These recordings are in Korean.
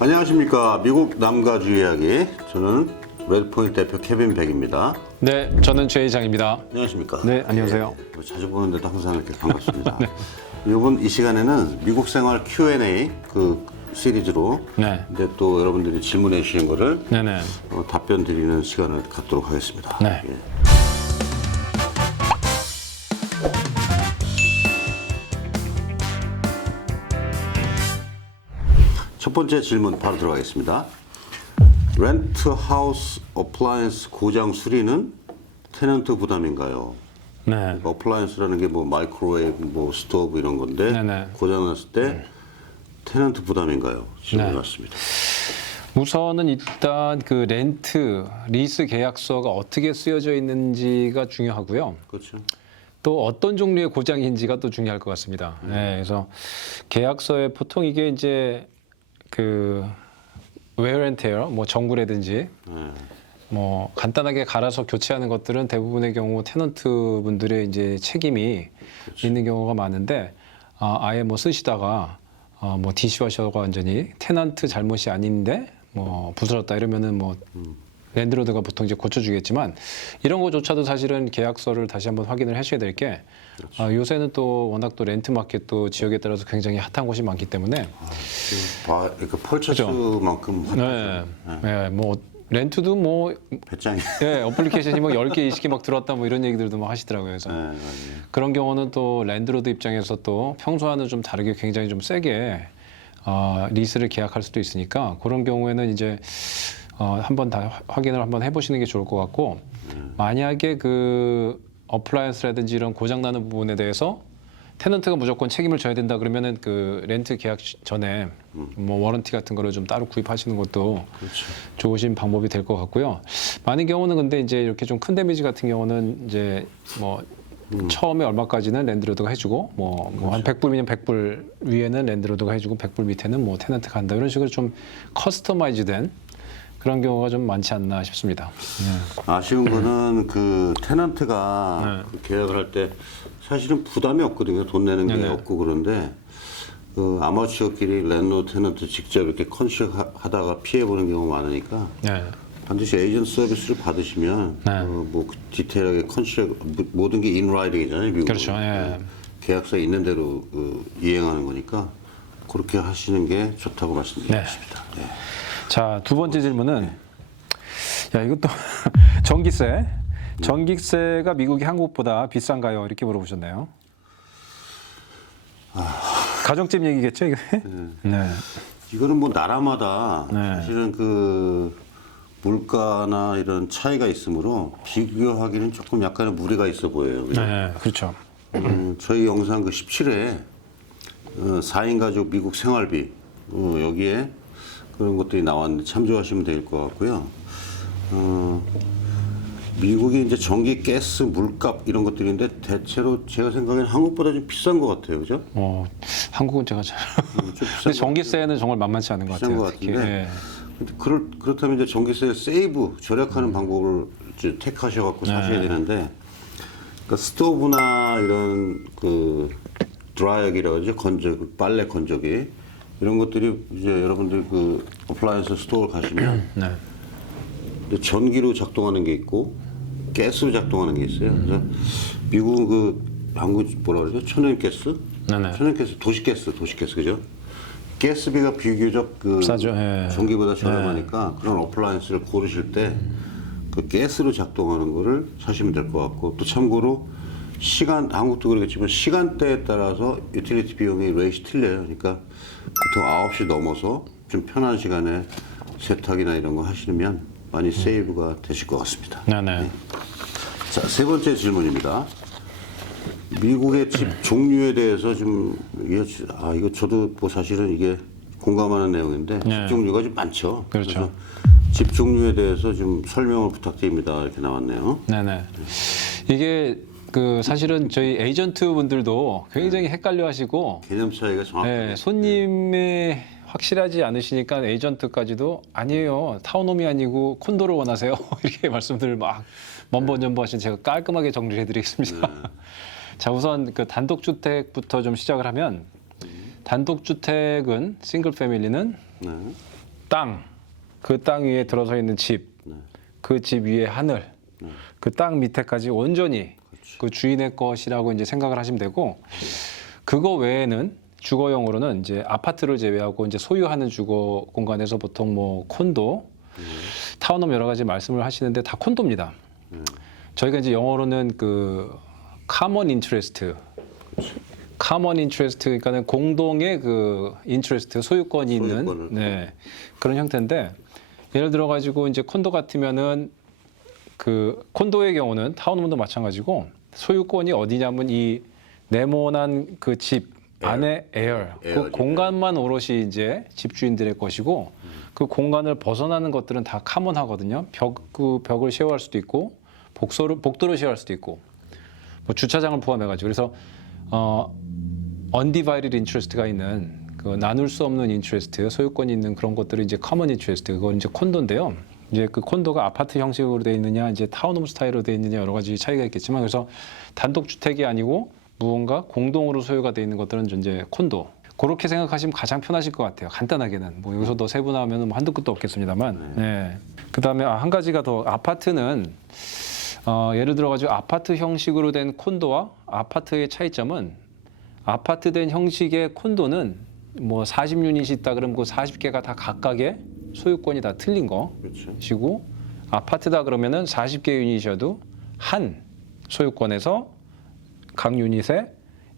안녕하십니까. 미국 남가주 이야기. 저는 레드포인트 대표 케빈 백입니다. 네, 저는 최 회장입니다. 안녕하십니까. 네, 안녕하세요. 자주 보는데도 항상 이렇게 반갑습니다. 네. 이번 이 시간에는 미국 생활 Q&A 그 시리즈로 네. 근데 또 여러분들이 질문해 주신 거를 네네. 답변 드리는 시간을 갖도록 하겠습니다. 네. 예. 첫 번째 질문 바로 들어가겠습니다. 렌트 하우스 어플라이언스 고장 수리는 테넌트 부담인가요? 네. 어플라이언스라는 게 뭐 마이크로웨이브, 뭐 스토브 이런 건데 네네. 고장 났을 때 테넌트 부담인가요? 질문이 왔습니다. 우선은 일단 그 렌트, 리스 계약서가 어떻게 쓰여져 있는지가 중요하고요. 그렇죠. 또 어떤 종류의 고장인지가 또 중요할 것 같습니다. 네, 그래서 계약서에 보통 이게 이제 그 wear and tear, 뭐 전구라든지 뭐 간단하게 갈아서 교체하는 것들은 대부분의 경우 테넌트 분들의 이제 책임이 있는 경우가 많은데 아예 뭐 쓰시다가 뭐 디시워셔가 완전히 테넌트 잘못이 아닌데 뭐 부스럽다 이러면은 뭐 랜드로드가 보통 이제 고쳐주겠지만 이런 거조차도 사실은 계약서를 다시 한번 확인을 하셔야 될 게 요새는 또 워낙 또 렌트 마켓도 지역에 따라서 굉장히 핫한 곳이 많기 때문에 그러니까 펄처스만큼 네, 네, 뭐 렌트도 뭐 배짱이. 예, 어플리케이션이 뭐 10개, 20개 막 들어왔다 뭐 이런 얘기들도 막 하시더라고요. 그래서 그런 경우는 또 랜드로드 입장에서 또 평소와는 좀 다르게 굉장히 좀 세게 리스를 계약할 수도 있으니까 그런 경우에는 이제 한번 다 확인을 한번 해보시는 게 좋을 것 같고 만약에 그 어플라이언스라든지 이런 고장 나는 부분에 대해서 테넌트가 무조건 책임을 져야 된다 그러면은 그 렌트 계약 전에 뭐 워런티 같은 거를 좀 따로 구입하시는 것도 그렇죠. 좋으신 방법이 될 것 같고요. 많은 경우는 근데 이제 이렇게 좀 큰 데미지 같은 경우는 이제 뭐 처음에 얼마까지는 랜드로드가 해주고 뭐 한 100불이면 100불 위에는 랜드로드가 해주고 100불 밑에는 뭐 테넌트가 한다 이런 식으로 좀 커스터마이즈된 그런 경우가 좀 많지 않나 싶습니다. 아쉬운 거는 그 테넌트가 그 계약을 할 때 사실은 부담이 없거든요. 돈 내는 게 없고 그런데 그 아마추어끼리 랜드로드 테넌트 직접 이렇게 컨택 하다가 피해 보는 경우가 많으니까 네. 반드시 에이전트 서비스를 받으시면 뭐 디테일하게 컨택 모든 게 인라이팅이잖아요. 미국은. 그렇죠. 예. 계약서에 있는 대로 이행하는 거니까 그렇게 하시는 게 좋다고 말씀드리겠습니다. 네. 자, 두 번째 질문은 야 이것도 전기세가 미국이 한국보다 비싼가요? 이렇게 물어보셨네요. 가정집 얘기겠죠, 이게? 네. 이거는 뭐 나라마다 네. 사실은 그 물가나 이런 차이가 있으므로 비교하기는 조금 약간의 무리가 있어 보여요. 그죠? 네, 그렇죠. 저희 영상 그 17회 4인 가족 미국 생활비 여기에 그런 것들이 나왔는데 참조하시면 될 것 같고요. 미국이 이제 전기, 가스, 물값 이런 것들인데 대체로 제가 생각에는 한국보다 좀 비싼 것 같아요, 그죠? 한국은 제가 잘. 근데 전기세는 정말 만만치 않은 것 비싼 같아요. 것 특히. 같은데. 예. 근데 그렇다면 이제 전기세 세이브 절약하는 방법을 이제 택하셔갖고 사셔야 되는데, 그러니까 스토브나 이런 그 드라이어기라고 하죠, 건조기, 빨래 건조기 이런 것들이 이제 여러분들 그 어플라이언스 스토어를 가시면 전기로 작동하는 게 있고 가스로 작동하는 게 있어요. 그래서 미국은 그 한국 뭐라 그러죠? 천연가스, 천연가스, 도시가스 그죠? 가스비가 비교적 그 싸죠. 예. 전기보다 저렴하니까 그런 어플라이언스를 고르실 때 그 가스로 작동하는 거를 사시면 될 것 같고 또 참고로 시간 한국도 그러겠지만 시간대에 따라서 유틸리티 비용이 레이시 틀려요. 그러니까 보통 9시 넘어서 좀 편한 시간에 세탁이나 이런 거 하시면 많이 세이브가 되실 것 같습니다. 네네. 자, 세 번째 질문입니다. 미국의 집 종류에 대해서 좀 이거 저도 뭐 사실은 이게 공감하는 내용인데 집 종류가 좀 많죠. 그렇죠. 그래서 집 종류에 대해서 좀 설명을 부탁드립니다. 이렇게 나왔네요. 네네. 이게 그 사실은 저희 에이전트 분들도 굉장히 헷갈려하시고 개념 차이가 정확하게. 손님이 확실하지 않으시니까 에이전트까지도 아니에요. 타운홈이 아니고 콘도를 원하세요. 이렇게 말씀들을 막 먼버전버 하신 제가 깔끔하게 정리를 해드리겠습니다. 자, 우선 그 단독주택부터 좀 시작을 하면 단독주택은 싱글 패밀리는 네. 땅, 그 땅 위에 들어서 있는 집, 그 집 위에 하늘, 그 땅 밑에까지 온전히 그 주인의 것이라고 이제 생각을 하시면 되고, 그거 외에는 주거용으로는 이제 아파트를 제외하고 이제 소유하는 주거 공간에서 보통 뭐 콘도, 타운홈 여러 가지 말씀을 하시는데 다 콘도입니다. 저희가 이제 영어로는 그 common interest, common interest 그러니까는 공동의 그 interest 소유권이 있는 소유권을. 네, 그런 형태인데 예를 들어 가지고 이제 콘도 같으면은 그 콘도의 경우는 타운홈도 마찬가지고 소유권이 어디냐면 이 네모난 그 집 안에 에어, 그 에어지, 공간만 오롯이 이제 집주인들의 것이고 그 공간을 벗어나는 것들은 다 카몬하거든요. 그 벽을 쉐어할 수도 있고 복도를 쉐어할 수도 있고 뭐 주차장을 포함해가지고 그래서 undivided interest가 있는 그 나눌 수 없는 인트레스트 소유권이 있는 그런 것들이 이제 common interest 그건 이제 콘도인데요. 이제 그 콘도가 아파트 형식으로 되어 있느냐 이제 타운홈 스타일로 되어 있느냐 여러 가지 차이가 있겠지만 그래서 단독 주택이 아니고 무언가 공동으로 소유가 되어 있는 것들은 이제 콘도. 그렇게 생각하시면 가장 편하실 것 같아요. 간단하게는 뭐 여기서 더 세분화하면 뭐 한도 끝도 없겠습니다만. 네. 그다음에 한 가지가 더 아파트는 예를 들어가지고 아파트 형식으로 된 콘도와 아파트의 차이점은 아파트 된 형식의 콘도는 뭐 40유닛이 있다 그러면 그 40개가 다 각각의 소유권이 다 틀린 그렇죠. 것이고 아파트다 그러면은 40개 유닛이어도 한 소유권에서 각 유닛에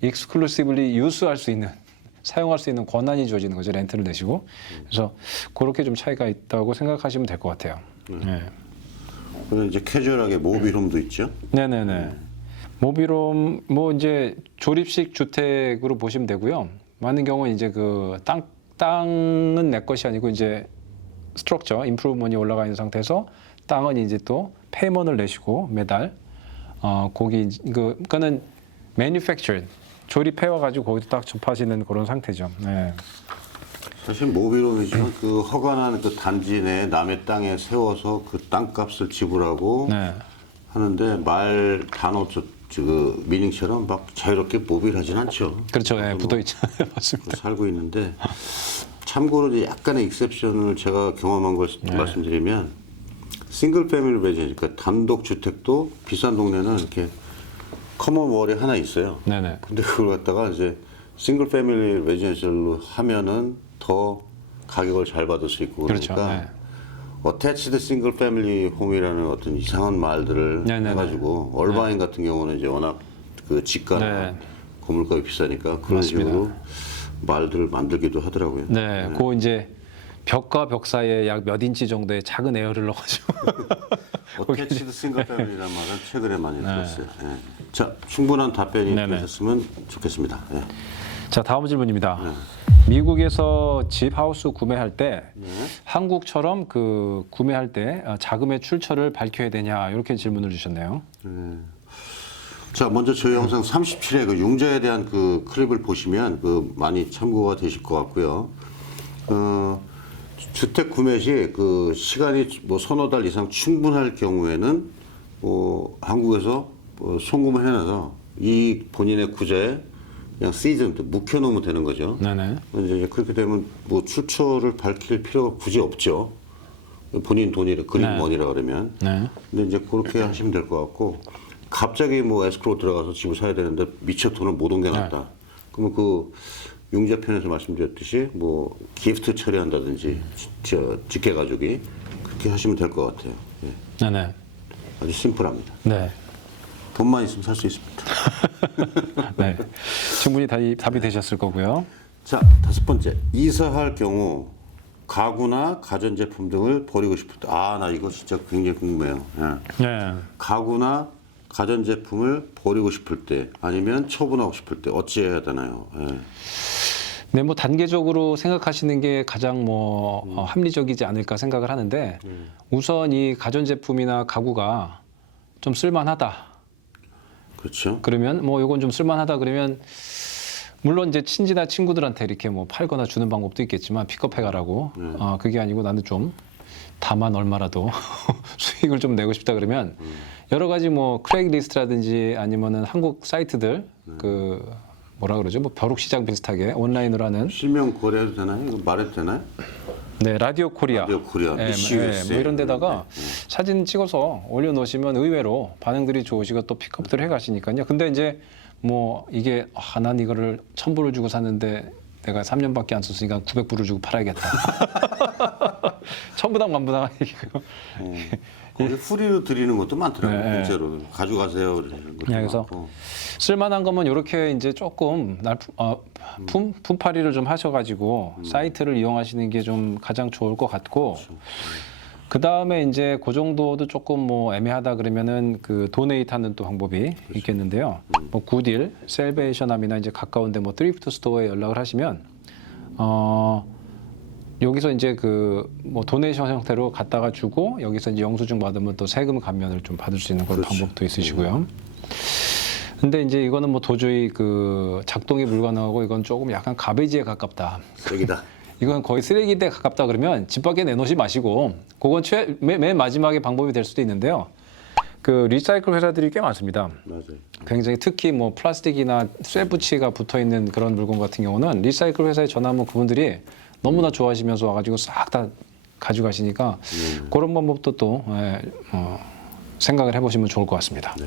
익스클루시브리 유수할 수 있는 사용할 수 있는 권한이 주어지는 거죠. 렌트를 내시고. 그래서 그렇게 좀 차이가 있다고 생각하시면 될 것 같아요. 네. 그리고 이제 캐주얼하게 모빌홈도 있죠. 네네네. 모빌홈 뭐 이제 조립식 주택으로 보시면 되고요. 많은 경우 이제 그 땅은 내 것이 아니고 이제 스트럭처 인프루먼이 올라가 있는 상태에서 땅은 이제 또 페이먼을 내시고 매달 거기 그러니까는 manufactured 조립해 와가지고 거기서 딱 접하시는 그런 상태죠. 네. 사실 모빌홈이지만 그 허가난 그 단지 내 남의 땅에 세워서 그 땅값을 지불하고 네. 하는데 말 단어 그 미닝처럼 막 자유롭게 모빌하진 않죠. 그렇죠. 네, 붙어 있죠. 맞습니다. 살고 있는데 참고로 이제 약간의 익셉션을 제가 경험한 걸 말씀드리면 싱글 패밀리 레지던스 그러니까 단독 주택도 비싼 동네는 이렇게 커먼 월이 하나 있어요. 네네. 근데 그걸 갖다가 이제 싱글 패밀리 레지던셜로 하면은 더 가격을 잘 받을 수 있고 그렇죠. 그러니까 네. 어태치드 싱글 패밀리 홈이라는 어떤 이상한 말들을 네네네. 해가지고 얼바인 같은 경우는 이제 워낙 그 집가나 네. 건물값이 비싸니까 그런 맞습니다. 식으로 말들을 만들기도 하더라고요. 네, 그 이제 벽과 벽 사이에 약 몇 인치 정도의 작은 에어를 넣어가지고 어태치드 싱글 패밀리라는 말은 최근에 많이 들었어요. 예. 자, 충분한 답변이 네네. 되셨으면 좋겠습니다. 예. 자, 다음 질문입니다. 미국에서 집 하우스 구매할 때 한국처럼 그 구매할 때 자금의 출처를 밝혀야 되냐 이렇게 질문을 주셨네요. 자, 먼저 저희 영상 37회 그 융자에 대한 그 클립을 보시면 그 많이 참고가 되실 것 같고요. 주택 구매 시 그 시간이 뭐 서너 달 이상 충분할 경우에는 뭐 한국에서 뭐 송금을 해놔서 이 본인의 구좌에 그냥 시즌 묵혀놓으면 되는 거죠. 네네. 이제 그렇게 되면 뭐 출처를 밝힐 필요가 굳이 없죠. 본인 돈이라 그린 머니라 그러면. 네. 근데 이제 그렇게 하시면 될 것 같고 갑자기 뭐 에스크로 들어가서 집을 사야 되는데 미처 돈을 못 옮겨놨다. 그러면 그 융자편에서 말씀드렸듯이 뭐 기프트 처리한다든지 직계 가족이 그렇게 하시면 될 것 같아요. 예. 네네. 아주 심플합니다. 네. 돈만 있으면 살 수 있습니다. 네. 충분히 답이 되셨을 거고요. 자, 다섯 번째. 이사할 경우 가구나 가전제품 등을 버리고 싶을 때. 아, 나 이거 진짜 굉장히 궁금해요. 예. 네. 가구나 가전제품을 버리고 싶을 때 아니면 처분하고 싶을 때 어찌해야 되나요? 예. 네, 뭐 단계적으로 생각하시는 게 가장 뭐 합리적이지 않을까 생각을 하는데 우선 이 가전제품이나 가구가 좀 쓸만하다. 그렇죠. 그러면 뭐 이건 좀 쓸만하다 그러면 물론 이제 친지나 친구들한테 이렇게 뭐 팔거나 주는 방법도 있겠지만 픽업해 가라고 그게 아니고 나는 좀 다만 얼마라도 수익을 좀 내고 싶다 그러면 여러 가지 뭐 크레이글리스트라든지 아니면은 한국 사이트들 그 뭐라 그러죠? 뭐 벼룩시장 비슷하게 온라인으로 하는 실명 거래해도 되나요? 이거 말해도 되나요? 네, 라디오 코리아. 라디오 코리아, 미시 USA. 뭐 이런 데다가 사진 찍어서 올려놓으시면 의외로 반응들이 좋으시고 또 픽업들 해가시니까요. 근데 이제 뭐 이게 난 이거를 1,000불을 주고 샀는데 내가 3년밖에 안 썼으니까 900불을 주고 팔아야겠다. 천부당 만부당 아니고. 거기 후리로 드리는 것도 많더라고요. 실제로 가져가세요. 그러는 것도 그래서 많고. 쓸만한 거면 이렇게 이제 조금 품팔이를 좀 하셔가지고 사이트를 이용하시는 게 좀 가장 좋을 것 같고. 그 다음에 이제 그 정도도 조금 뭐 애매하다 그러면은 그 도네이트 하는 또 방법이 있겠는데요. 뭐 굿일, 셀베이션함이나 이제 가까운데 뭐 트리프트 스토어에 연락을 하시면 여기서 이제 그 뭐 도네이션 형태로 갖다가 주고 여기서 이제 영수증 받으면 또 세금 감면을 좀 받을 수 있는 그런 방법도 있으시고요. 근데 이제 이거는 뭐 도저히 그 작동이 불가능하고 이건 조금 약간 가베지에 가깝다. 쓰레기다. 이건 거의 쓰레기에 가깝다 그러면 집 밖에 내놓지 마시고 그건 맨 마지막에 방법이 될 수도 있는데요. 그 리사이클 회사들이 꽤 많습니다. 맞아요. 굉장히 특히 뭐 플라스틱이나 쇠붙이가 붙어 있는 그런 물건 같은 경우는 리사이클 회사에 전화하면 그분들이 너무나 좋아하시면서 와가지고 싹 다 가져가시니까 그런 방법도 또 생각을 해보시면 좋을 것 같습니다. 네.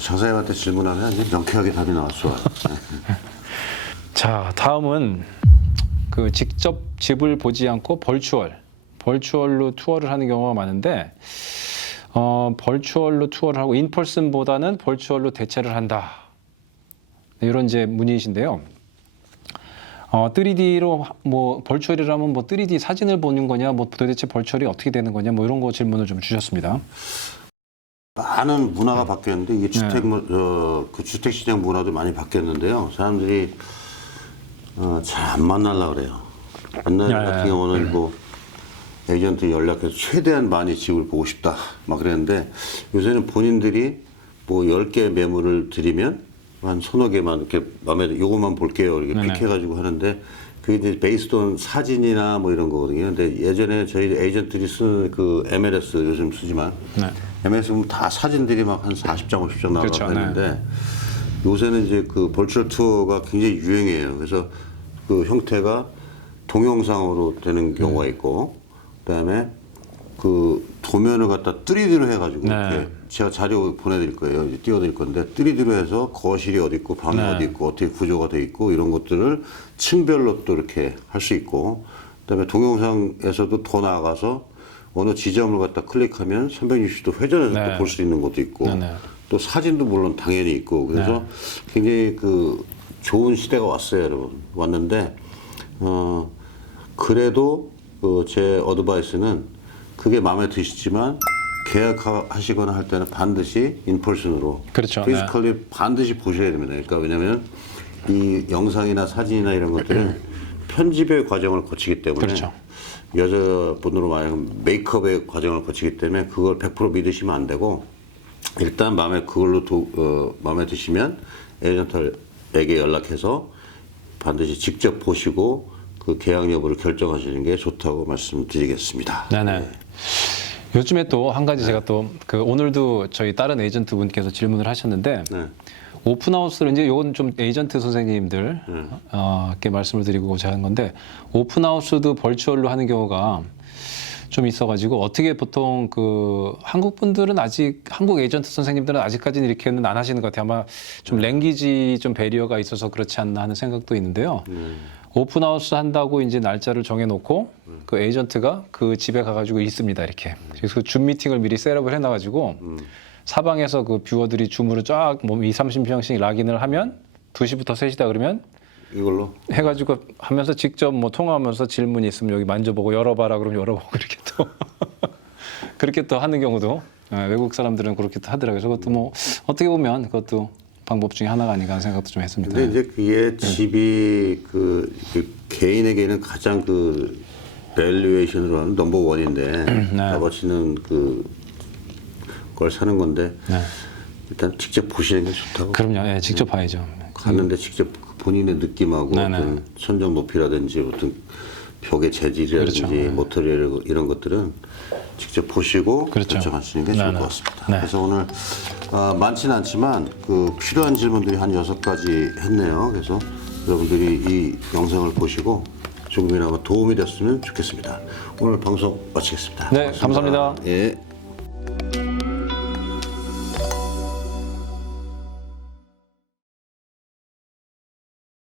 장사님한테 질문하면 이제 명쾌하게 답이 나왔어. 자, 다음은 그 직접 집을 보지 않고 벌추얼로 투어를 하는 경우가 많은데 벌추얼로 투어를 하고 인펄슨보다는 벌추얼로 대체를 한다. 이런 이제 문의이신데요. 3D로 뭐 벌추얼이라면 뭐 3D 사진을 보는 거냐, 뭐 도대체 벌추얼이 어떻게 되는 거냐, 뭐 이런 거 질문을 좀 주셨습니다. 많은 문화가 바뀌었는데 이게 그 주택 시장 문화도 많이 바뀌었는데요. 사람들이 잘 안 만나려고 그래요. 옛날 같은 경우는 뭐 에이전트 연락해서 최대한 많이 집을 보고 싶다 막 그랬는데 요새는 본인들이 뭐 10개 매물을 드리면 한 서너 개만 이렇게 마음에 요것만 볼게요 이렇게 픽해가지고 하는데 그게 이제 베이스돈 사진이나 뭐 이런 거거든요. 근데 예전에 저희 에이전트들이 쓰는 그 MLS 요즘 쓰지만 MLS 보면 다 사진들이 막 한 40장 50장 나가고 그렇죠. 했는데 요새는 이제 그 벌추얼 투어가 굉장히 유행이에요. 그래서 그 형태가 동영상으로 되는 경우가 있고 그다음에 그 도면을 갖다 3D로 해가지고 이렇게 제가 자료 보내드릴 거예요. 이제 띄워드릴 건데 3D로 해서 거실이 어디 있고 방이 어디 있고 어떻게 구조가 돼 있고 이런 것들을 층별로 또 이렇게 할 수 있고 그다음에 동영상에서도 더 나아가서 어느 지점을 갖다 클릭하면 360도 회전해서 또 볼 수 있는 것도 있고 또 사진도 물론 당연히 있고 그래서 굉장히 그 좋은 시대가 왔어요, 여러분. 왔는데 그래도 그 제 어드바이스는 그게 마음에 드시지만 계약하시거나 할 때는 반드시 인펄슨으로 그렇죠. 피지컬리 반드시 보셔야 됩니다. 그러니까 왜냐하면 이 영상이나 사진이나 이런 것들은 편집의 과정을 거치기 때문에 그렇죠. 여자분으로 말하면 메이크업의 과정을 거치기 때문에 그걸 100% 믿으시면 안 되고 일단 그걸로 마음에 드시면 에이전트에게 연락해서 반드시 직접 보시고 그 계약 여부를 결정하시는 게 좋다고 말씀드리겠습니다. 네네. 요즘에 또 한 가지 제가 또 그 오늘도 저희 다른 에이전트 분께서 질문을 하셨는데 오픈하우스를 이제 이건 좀 에이전트 선생님들 께 말씀을 드리고자 하는 건데 오픈하우스도 벌추얼로 하는 경우가 좀 있어가지고 어떻게 보통 그 한국 분들은 아직 한국 에이전트 선생님들은 아직까지는 이렇게는 안 하시는 것 같아요. 아마 좀 랭귀지 좀 배리어가 있어서 그렇지 않나 하는 생각도 있는데요. 오픈하우스 한다고 이제 날짜를 정해놓고 그 에이전트가 그 집에 가가지고 있습니다. 이렇게. 그래서 줌 미팅을 미리 셋업을 해놔가지고 사방에서 그 뷰어들이 줌으로 쫙 뭐 20-30명씩 락인을 하면 2시부터 3시다 그러면 이걸로 해가지고 하면서 직접 뭐 통화하면서 질문이 있으면 여기 만져보고 열어봐라 그러면 열어보고 그렇게 또 그렇게 또 하는 경우도 외국 사람들은 그렇게 또 하더라고요. 그래서 그것도 뭐 어떻게 보면 그것도 방법 중에 하나가 아닌가 하는 생각도 좀 했습니다. 근데 이제 그게 집이 그 개인에게는 가장 그 밸류에이션으로 하는 넘버 원인데 값어치는 그걸 사는 건데 일단 직접 보시는 게 좋다고. 그럼요. 예, 직접 봐야죠. 갔는데 직접 본인의 느낌하고 어떤 천정 높이라든지 어떤 벽의 재질이라든지 그렇죠. 모터리얼 이런 것들은 직접 보시고 그렇죠. 결정하시는 게 좋을 것 같습니다. 네. 그래서 오늘 많지는 않지만 그 필요한 질문들이 한 6가지 했네요. 그래서 여러분들이 이 영상을 보시고 조금이나마 도움이 됐으면 좋겠습니다. 오늘 방송 마치겠습니다. 네, 감사합니다. 예.